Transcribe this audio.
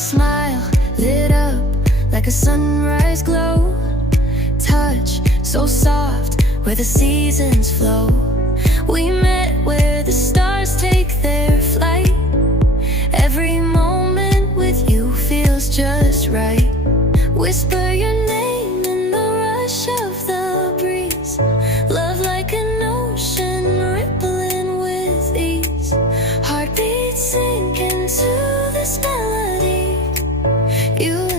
smile lit up like a sunrise glow. Touch so soft where the seasons flow. We met where the stars take their flight. Every moment with you feels just right. Whisper your name in the rush of the breeze. Love like an ocean rippling with ease. Heartbeats sink into this melody. You